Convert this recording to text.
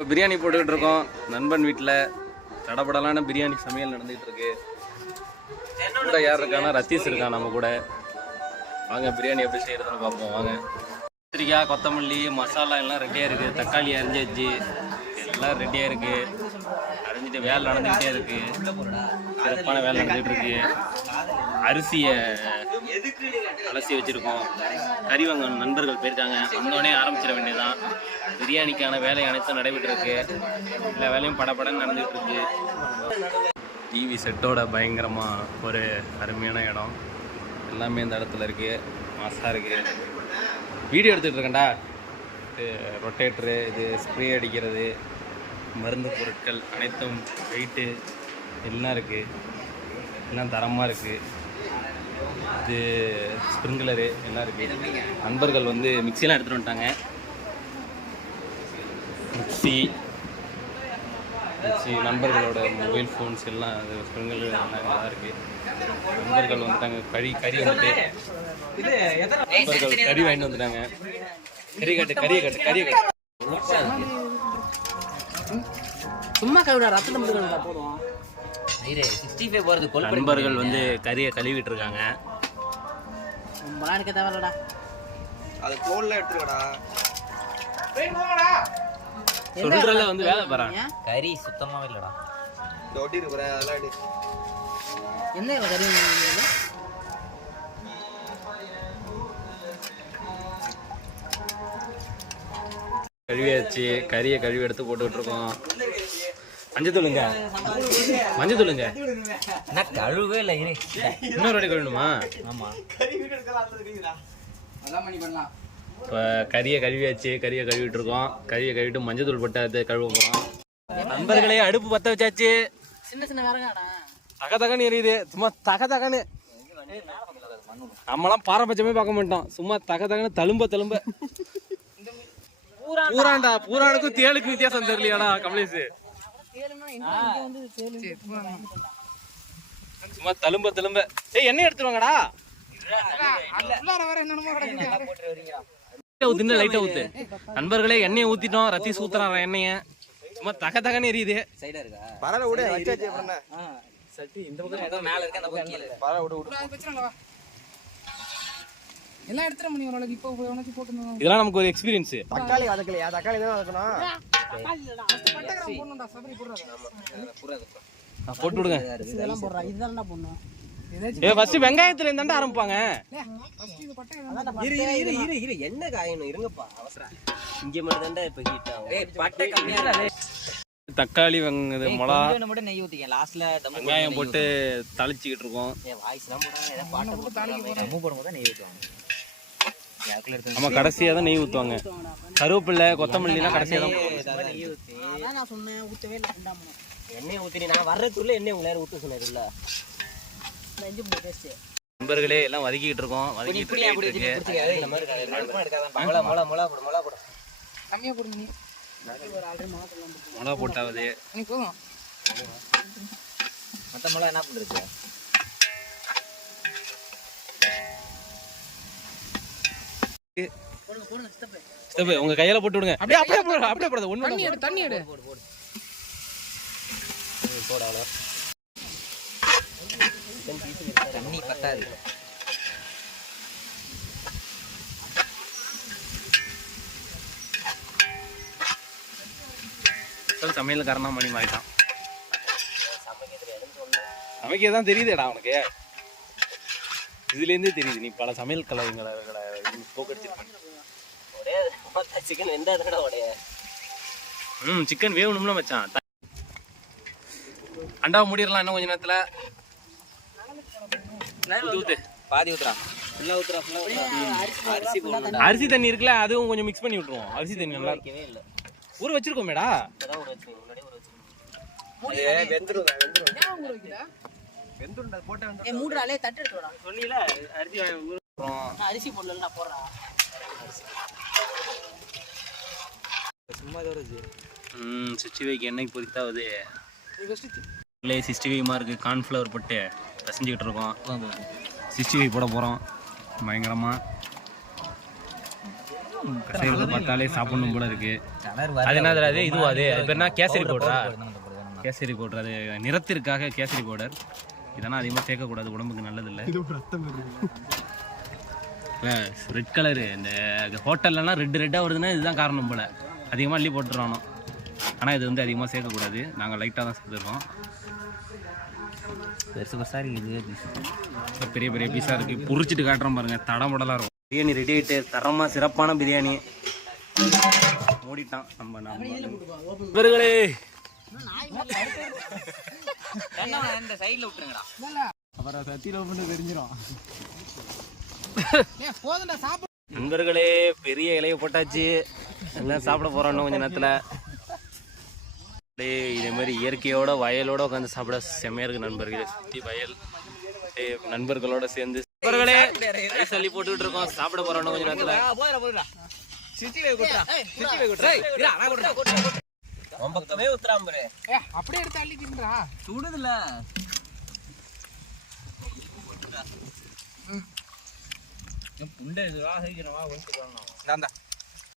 பிரியாணி போட்டுக்கிட்டு இருக்கோம் நண்பன் வீட்டில் தடப்படலான பிரியாணி சமையல் நடந்துகிட்டு இருக்கு கூட யார் இருக்கானா ரத்தீஸ் இருக்கான் நம்ம கூட. வாங்க பிரியாணி எப்படி செய்யறதுன்னு பார்ப்போம். வாங்க. கத்திரிக்காய் கொத்தமல்லி மசாலா எல்லாம் ரெடியாக இருக்குது தக்காளி அரிஞ்சாச்சு எல்லாம் ரெடியாக இருக்குது அரிஞ்சிட்டு வேலை நடந்துக்கிட்டே இருக்குது சிறப்பான வேலை நடந்துகிட்டு இருக்குது அரிசியை அலசி வச்சுருக்கோம். கறி வாங்க நண்பர்கள் போயிருக்காங்க. வந்தோடனே ஆரம்பிச்சிட வேண்டியதுதான். பிரியாணிக்கான வேலை அனைத்தும் நடைபெற்றிருக்கு. எல்லா வேலையும் படப்படன்னு நடந்துகிட்ருக்கு டிவி செட்டோட பயங்கரமாக ஒரு அருமையான இடம். எல்லாமே இந்த இடத்துல இருக்குது மாசாக இருக்குது வீடியோ எடுத்துகிட்டு இருக்கேன்டா. இது ரொட்டேட்ரு இது ஸ்ப்ரே அடிக்கிறது மருந்து பொருட்கள் அனைத்தும் வெயிட்டு எல்லாம் இருக்குது எல்லாம் தரமாக இருக்குது இது ஸ்ப்ரிங்க்லரு எல்லாம் இருக்குது நண்பர்கள் வந்து மிக்சிலாம் எடுத்துகிட்டு வந்துட்டாங்க. மிக்சி மிக்சி நண்பர்களோட மொபைல் ஃபோன்ஸ் எல்லாம் அது ஸ்ப்ரிங்க்லர் எல்லாம் நல்லா இருக்குது நண்பர்கள் வந்துட்டாங்க கறி கறி வந்துட்டு. நண்பர்கள் கறி வாங்கிட்டு வந்துட்டாங்க. கறி கட்டு கறியை கட்டு கறியை கட்டு. சும்மா கழுவிடா ரத்தத்தை மட்டும் கழுவிடா போதும். ஐரே சிக்ஸ்டி ஃபைவ் போகிறது கொல் நண்பர்கள் வந்து கறியை கழுவிட்டு இருக்காங்க ரொம்பலாம் இருக்க தேவையில்லடா அது கோல்ல எடுத்துக்கடா சொல்றதுல வந்து வேலை பாறாங்க கறி சுத்தமாவே இல்லடா. இந்த ஒட்டி இருக்கிற அதெல்லாம் எடு. என்ன இவ்வளோ கறி? கழுவியாச்சு. கறியை கழுவி எடுத்து போட்டுக்கிட்டு இருக்கோம். மஞ்சள் தூளுங்க. மஞ்சள் தூளுங்க. என்ன கழுவே இல்லை இரு. இன்னொரு வாட்டி கழுவணுமா? ஆமா. இப்போ கறியை கழுவியாச்சு கறியை கழுவிட்டு இருக்கோம். கறியை கழுவிட்டு மஞ்சள் தூள் போட்டு கழுவ போகிறோம் நண்பர்களே அடுப்பு பற்ற வச்சாச்சு. சின்ன சின்ன விறகாடா தக தகன்னு எரியுது. சும்மா தக தகன்னு நம்மளாம் பாரபட்சமே பார்க்க மாட்டோம். சும்மா தக தகன்னு தழும்ப. தழும்ப பூராண்டா. பூரானுக்கும் தேளுக்கும் வித்தியாசம் தெரியலையாடா கமலேஷ். சும்மா தழும்ப தழும்ப. ஏய் எண்ணெய் எடுத்துட்டு வாங்கடா லைட்டா ஊத்து இன்னும் லைட்டா ஊத்து. நண்பர்களே எண்ணெயை ஊத்திட்டோம். ரத்தி ஊத்துறான் எண்ணெய. சும்மா தக தகன்னு எரியுது. சைடா இருக்கா? பரவாயில்ல விடு வச்சாச்சு அப்புறம் என்ன இந்த பக்கம் மேல இருக்க அந்த பக்கம் கீழே. இருக்கு. பரவாயில்ல விடு விடு எல்லாம் எடுத்துட முடியும் ஓரளவுக்கு இப்போ உனக்கு போட்டு இதெல்லாம் நமக்கு ஒரு எக்ஸ்பீரியன்ஸ் தக்காளி வதக்கலையா? தக்காளி தான் வதக்கணும்? போடணும்டா சபரி போடுறாரு போட்டு விடுங்க. இதெல்லாம் போடுறா இதுதான்டா பொண்ணும் ஏ ஃபர்ஸ்ட் வெங்காயத்துல இருந்தாண்டா ஆரம்பிப்பாங்க. இரு இரு இரு இரு இரு என்ன காயணும்? இருங்கப்பா அவசரம் இங்க மட்டும் தான் இப்ப ஹீட் ஆகும். ஏய் பட்டை கம்மியா தக்காளி வெங்க மிளகா. கொஞ்சம் மட்டும் நெய் ஊத்திக்க லாஸ்ட்ல வெங்காயம் போட்டு தாளிச்சுக்கிட்டு இருக்கோம். ஏன் வாய்ஸ்லாம் ஏதாவது பாட்டு போட்டு போடும்போது நெய் எடுத்து நம்ம கடைசியா தான் நெய் ஊத்துவாங்க. கருவேப்பிலை கொத்தமல்லிலாம் கடைசியா தான் நான் சொன்னேன் ஊற்றவே இல்லை எண்ணெய் ஊத்தி நான் வர்றதுக்குள்ள எண்ணெய் உங்களை ஊத்த சொன்னதுல்ல நண்பர்களே எல்லாம் வதக்கிட்டு இருக்கோம் வதக்கிட்டு இப்படி அப்படி இருக்கு பிடிச்சிக்க இந்த சித்தப்பு, உங்க கையில போட்டு விடுங்க. அப்படியே அப்படியே போடு அப்படியே போடாத ஒண்ணு தண்ணி எடு தண்ணி எடு. தண்ணி பத்தாது. சமையல்காரனா மணி மாறிட்டான். சமைக்க தான் தெரியுதேடா உனக்கு. இதுல இருந்தே தெரியுது நீ பல சமையல் கலைகளை போக்கடிச்சிருக்க ஒரே சிக்கன் வெந்தா கூட உடைய. ம் சிக்கன் வேகணும்ல மச்சான். அண்டாவை மூடிடலாம் இன்னும் கொஞ்ச நேரத்துல. ஊத்து. பாதி ஊத்துறா. ஃபுல்லா ஊத்துறா ஃபுல்லா ஊத்துறா. அரிசி தண்ணி இருக்குல்ல அதுவும் கொஞ்சம் மிக்ஸ் பண்ணி விட்டுருவோம். அரிசி தண்ணி நல்லா இருக்கும். வைக்கவே இல்லை. ஊற வச்சிருக்கோமேடா. இப்பதான் ஒரு வச்சு வெந்துருண்டா போட்ட வெந்துரும் ஏ மூடுறாலே தட்டு எடுத்துடா சொன்னீல அரிசி ஊறுறோம் நான் அரிசி போடலடா போடுறா சும்மா இதோட வச்சு ம் சிக்ஸ்டி ஃபைவ்க்கு எண்ணெய் பொரித்தாவது இது ஃபஸ்ட்டு இல்லை சிக்ஸ்டி ஃபைவ் மார்க்கு கார்ன்ஃப்ளவர் போட்டு பிசைஞ்சிக்கிட்டு இருக்கோம். சிக்ஸ்டி ஃபைவ் போட போகிறோம் பயங்கரமாக செய்யறத பார்த்தாலே சாப்பிடணும் போல இருக்கு. கலர் அது என்ன அது இதுவா அது? அது பேர் என்ன? கேசரி பவுடரா கேசரி பவுடர் அது நிறத்திற்காக கேசரி பவுடர் இதெல்லாம் அதிகமாக சேர்க்கக்கூடாது உடம்புக்கு நல்லதில்லை. ரெட் கலரு இந்த ஹோட்டல்லலாம் ரெட் ரெட்டாக வருதுன்னா இதுதான் காரணம் போல். அதிகமாக அள்ளி போட்டுறானோ ஆனால் இது வந்து அதிகமாக சேர்க்கக்கூடாது. நாங்கள் லைட்டாக தான் சேர்த்துருக்கோம் பெருசு பெருசா இருக்குது பெரிய பெரிய பீஸாக இருக்குது பொரிச்சிட்டு காட்டுறோம் பாருங்க. தடமுடலாக இருக்கும். பிரியாணி ரெடி ஆகிட்டு தரமாக சிறப்பான பிரியாணி. மூடிட்டான். நம்ம நண்பர்களே இந்த சைடுல விட்டுருங்கடா அப்புறம் சத்தியில ஒன்று தெரிஞ்சிடும் ஏன் போதும்டா சாப்பிடு நண்பர்களே பெரிய இலைய போட்டாச்சு எல்லாம் சாப்பிட போறோம் கொஞ்ச நேரத்தில் டேய் இதே மாதிரி இயற்கையோட வயலோட உட்காந்து சாப்பிட செம்மையா இருக்கு நண்பர்களே சுத்தி வயல் டேய், நண்பர்களோட சேர்ந்து நண்பர்களே அள்ளி போட்டுக்கிட்டு இருக்கோம் சாப்பிட போறோம் கொஞ்ச நேரத்தில் உன் பக்கமே பாரு ஏ அப்படியே எடுத்து அள்ளி தின்றா சுடுதுல. புண்டை இதுவா சீக்கிரமா வந்து